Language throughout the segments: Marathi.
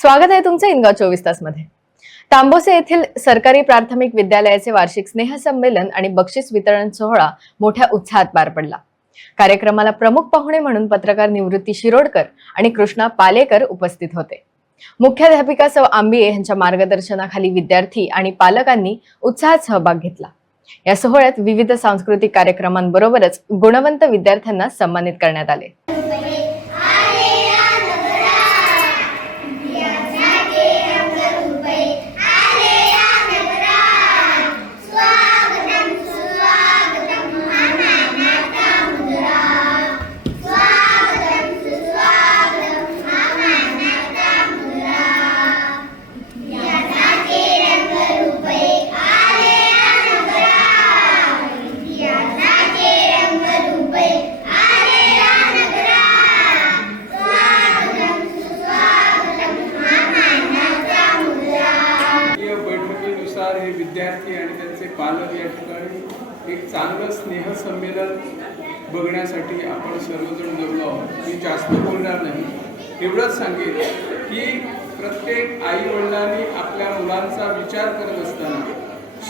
स्वागत आहे तुमचं इनगाव 24 तास मध्ये। तांबोसे येथील सरकारी प्राथमिक विद्यालयाचे वार्षिक स्नेहसंमेलन आणि बक्षीस वितरण सोहळा मोठ्या उत्साहात पार पडला। कार्यक्रमाला प्रमुख पाहुणे म्हणून पत्रकार निवृत्ती शिरोडकर आणि कृष्णा पालेकर उपस्थित होते। मुख्याध्यापिका सौ आंबिये यांच्या मार्गदर्शनाखाली विद्यार्थी आणि पालकांनी उत्साहात सहभाग घेतला। या सोहळ्यात विविध सांस्कृतिक कार्यक्रमांबरोबरच गुणवंत विद्यार्थ्यांना सन्मानित करण्यात आले। हे विद्यार्थी आणि त्यांचे पालक या ठिकाणी एक चांगलं स्नेहसंमेलन बघण्यासाठी आपण सर्वजण जमलो आहोत। मी जास्त बोलणार नाही, एवढंच सांगेन की प्रत्येक आई वडिलांनी आपल्या मुलांचा विचार करत असताना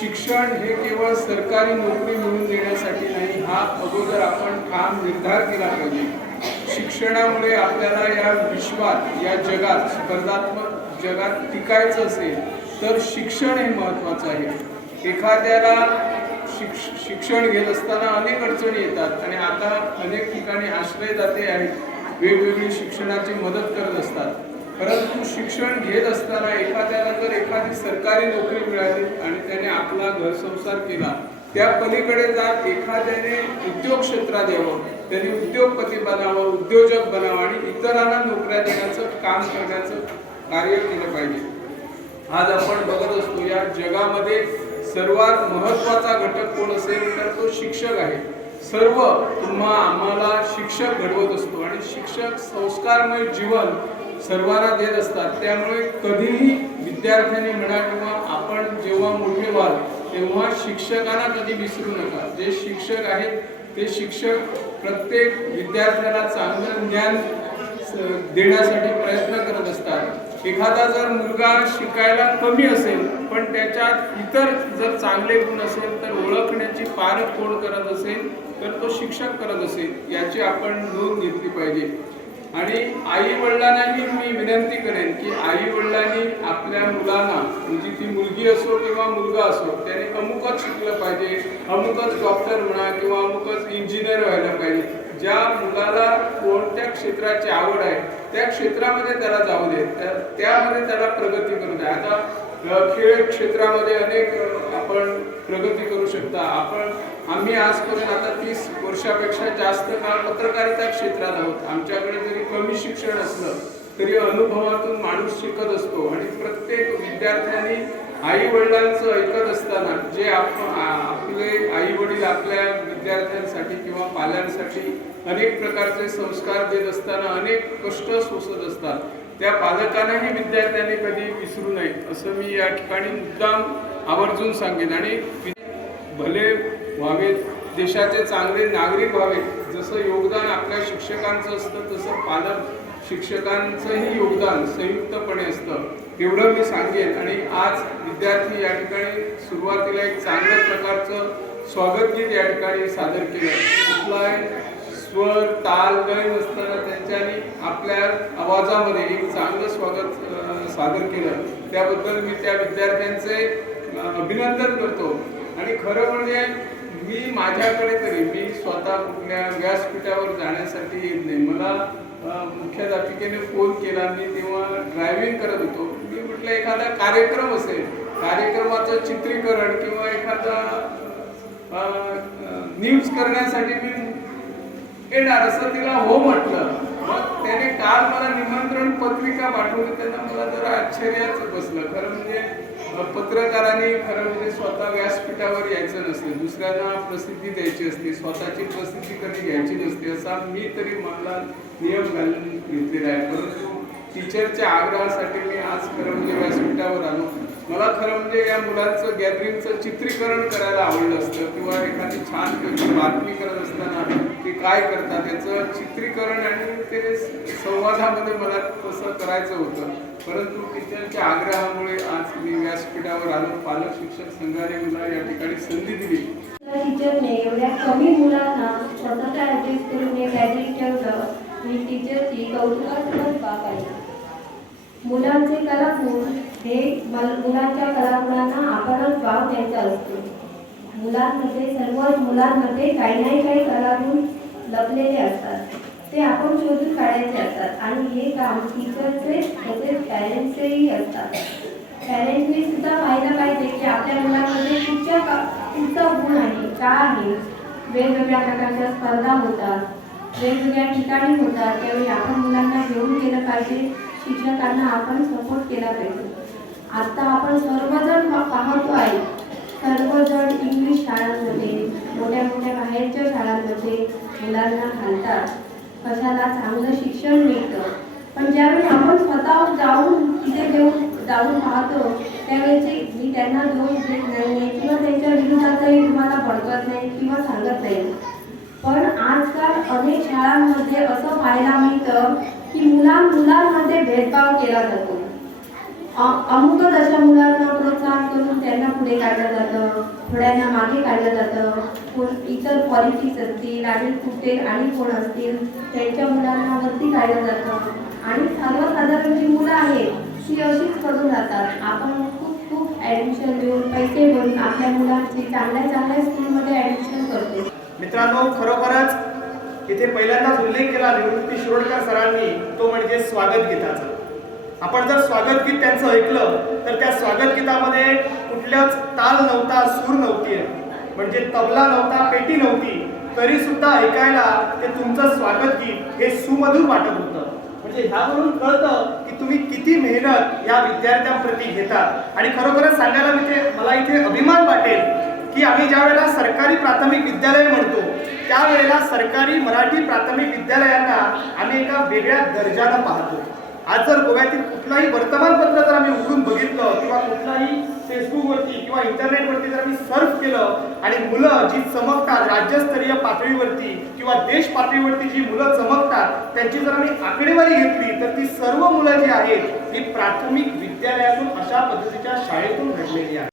शिक्षण हे केवळ सरकारी नोकरी मिळवून देण्यासाठी नाही, हा अगोदर आपण ठाम निर्धार केला पाहिजे। शिक्षणामुळे आपल्याला या विश्वात, या जगात, स्पर्धात्मक जगात टिकायचं असेल तर शिक्षण हे महत्त्वाचं आहे। एखाद्याला शिक्षण घेत असताना अनेक अडचणी येतात आणि आता अनेक ठिकाणी आश्रयदाते आहेत, वेगवेगळी शिक्षणाची मदत करत असतात। परंतु शिक्षण घेत असताना एखाद्याला जर एखादी सरकारी नोकरी मिळाली आणि त्याने आपला घर संसार केला, त्या पलीकडे जात एखाद्याने उद्योग क्षेत्रात यावं, त्यांनी उद्योगपती बनावं, उद्योजक बनावं आणि इतरांना नोकऱ्या देण्याचं काम करण्याचं कार्य केलं पाहिजे। आज आपण बघत असतो या जगामध्ये सर्वात महत्त्वाचा घटक कोण असेल तर तो शिक्षक आहे। सर्व आम्हाला शिक्षक घडवत असतो आणि शिक्षक संस्कारमय जीवन सर्वांना देत असतात। त्यामुळे कधीही विद्यार्थ्यांनी म्हणा किंवा आपण जेव्हा मोठे व्हाल तेव्हा शिक्षकांना कधी विसरू नका। जे शिक्षक आहेत ते शिक्षक प्रत्येक विद्यार्थ्याला चांगलं ज्ञान देण्यासाठी प्रयत्न करत असतात। एखादा जर मुलगा शिकायला कमी असेल पण त्याच्यात इतर जर चांगले गुण असेल तर ओळखण्याची पारख कोण करत असेल तर तो शिक्षक करत असेल, याची आपण नोंद घेतली पाहिजे। आणि आई वडिलांनाही मी विनंती करेन की आई वडिलांनी आपल्या मुलांना, म्हणजे ती मुलगी असो किंवा मुलगा असो, त्याने अमुकच शिकलं पाहिजे, अमुकच डॉक्टर म्हणा किंवा अमुकच इंजिनियर व्हायला पाहिजे। ज्या मुलाला कोणत्या क्षेत्राची आवड आहे त्या क्षेत्रामध्ये त्याला जाऊ दे, त्यामध्ये त्याला प्रगती करू द्या। आता खेळ क्षेत्रामध्ये अनेक आपण प्रगती करू शकता। आम्ही आजपर्यंत आता 30 वर्षापेक्षा जास्त काळ पत्रकारिता क्षेत्रात आहोत। आमच्याकडे जरी कमी शिक्षण असलं तरी अनुभवातून माणूस शिकत असतो आणि प्रत्येक विद्यार्थ्यांनी आई वडिलांचं ऐकत असताना जे आपले आई वडील आपल्या विद्यार्थ्यांसाठी किंवा पाल्यांसाठी अनेक प्रकारचे संस्कार देत असताना अनेक कष्ट सोसत असतात, त्या पालकांनाही विद्यार्थ्यांनी कधी विसरू नये असं मी या ठिकाणी मुद्दाम आवर्जून सांगेन। आणि भले व्हावेत, देशाचे चांगले नागरिक व्हावेत। जसं योगदान आपल्या शिक्षकांचं असतं तसं पालक शिक्षकांचंही योगदान संयुक्तपणे असतं, तेवढं मी सांगेन। आणि आज विद्यार्थी या ठिकाणी सुरुवातीला एक चांगल्या प्रकारचं स्वागत गीत या ठिकाणी सादर केलं। कुठलाही स्वर, ताल, लय नसताना त्यांच्यानी आपल्या आवाजामध्ये एक चांगलं स्वागत सादर केलं, त्याबद्दल मी त्या विद्यार्थ्यांचे अभिनंदन करतो। आणि खरं म्हणजे मी माझ्याकडे तरी मी स्वतः कुठल्या व्यासपीठावर जाण्यासाठी येत नाही। मला मुख्याध्यापिकेने फोन केला, मी तेव्हा ड्रायव्हिंग करत होतो। मी म्हटलं एखादा कार्यक्रम असेल, कार्यक्रमाचं चित्रीकरण किंवा एखादा न्यूज करण्यासाठी मी येणार असं तिला हो म्हटलं। मग त्याने काल मला निमंत्रण पत्रिका पाठवली, त्यांना मला जरा आश्चर्याच बसलं। खरं म्हणजे पत्रकारांनी खरं म्हणजे स्वतः व्यासपीठावर यायचं नसते, दुसऱ्यांना प्रसिद्धी द्यायची असते, स्वतःची प्रसिद्धी कधी घ्यायची नसते असा मी तरी मला नियम घालून घेतलेला आहे। परंतु टीचरच्या आग्रहासाठी मी आज खरं म्हणजे व्यासपीठावर आलो। मला खरं म्हणजे या मुलांचं गॅदरिंगचं चित्रीकरण करायला आवडलं असतं किंवा एखादी छान बातमी करत असताना काय करतात याचं चित्रीकरण आणि ते संवादामध्ये मला तसं करायचं होतं, परंतु टीचरच्या आग्रहामुळे आज मी व्यासपीठावर आलो. पालक शिक्षक संघाने मला या ठिकाणी संधी दिली. टीचरने एवढ्या कमी मुलांना स्वतःचा ॲडजस्ट करून एक गॅदरिंग ठेवलं ही टीचरची कौतुकास्पद बाब आहे. मुलांचे कलागुण हे मुलांच्या कलागुणांना आपणच वाव द्यायचा असतो. सर्वच मुलांमध्ये काही नाही काही कलागुण लपलेले असतात, ते आपण शोधून काढायचे असतात आणि हे काम टीचरचे तसेच पॅरेंट्सचेही असतात. पॅरेंट्सनी सुद्धा पाहिलं पाहिजे की आपल्या मुलांमध्ये कुठचा गुण आहे, का आहे. वेगवेगळ्या प्रकारच्या स्पर्धा होतात, वेगवेगळ्या ठिकाणी होतात, त्यावेळी आपण मुलांना घेऊन गेलं पाहिजे. शिक्षकांना आपण सपोर्ट केला पाहिजे. आता आपण सर्वजण पाहतो आहे, सर्वजण इंग्लिश शाळांमध्ये, मोठ्या मोठ्या बाहेरच्या शाळांमध्ये मुलांना घालतात, कशाला चांगलं शिक्षण मिळतं. पण ज्यावेळी आपण स्वतः जाऊन पाहतो त्यावेळेची मी त्यांना दोष देत नाही किंवा त्यांच्या विरोधातही तुम्हाला भडकत नाही किंवा सांगत नाही. पण आजकाल अनेक शाळांमध्ये असं पाहायला मिळतं की मुलांमध्ये भेदभाव केला जातो. अमुकच अशा मुलांना प्रोत्साहन करून त्यांना पुढे काढलं जातं, थोड्यांना मागे काढलं जातं. इतर पॉलिटिक्स असतील आणि कुठे आणि कोण असतील त्यांच्या मुलांना वरती काढलं जातं आणि सर्वसाधारण जी मुलं आहेत ती अशीच करून जातात. आपण खूप ॲडमिशन देऊन पैसे भरून आपल्या मुलांची चांगल्या स्कूलमध्ये ॲडमिशन करतो. मित्रांनो, खरोखरच इथे पहिल्यांदाच उल्लेख केला निवृत्ती शिरोडकर सरांनी, तो म्हणजे स्वागत गीताचा. आपण जर स्वागत गीत त्यांचं ऐकलं तर त्या स्वागत गीतामध्ये कुठल्याच ताल नव्हता, सूर नव्हती, म्हणजे तबला नव्हता, पेटी नव्हती, तरी सुद्धा ऐकायला ते तुमचं स्वागत गीत हे सुमधुर वाटत होतं. म्हणजे ह्यावरून कळतं की तुम्ही किती मेहनत या विद्यार्थ्यांप्रती घेतात. आणि खरोखरच सांगायला मला इथे अभिमान वाटेल की आम्ही ज्या वेळेला सरकारी प्राथमिक विद्यालय म्हणतो त्यावेळेला सरकारी मराठी प्राथमिक विद्यालयांना आम्ही एका वेगळ्या दर्जानं पाहतो. आज जर गोव्यातील कुठलाही वर्तमानपत्र जर आम्ही उघडून बघितलं किंवा कुठलाही फेसबुकवरती किंवा इंटरनेटवरती जर आम्ही सर्च केलं आणि मुलं जी चमकतात राज्यस्तरीय पातळीवरती किंवा देश पातळीवरती जी मुलं चमकतात त्यांची जर आम्ही आकडेवारी घेतली तर ती सर्व मुलं जी आहेत ही प्राथमिक विद्यालयातून अशा पद्धतीच्या शाळेतून घडलेली आहेत.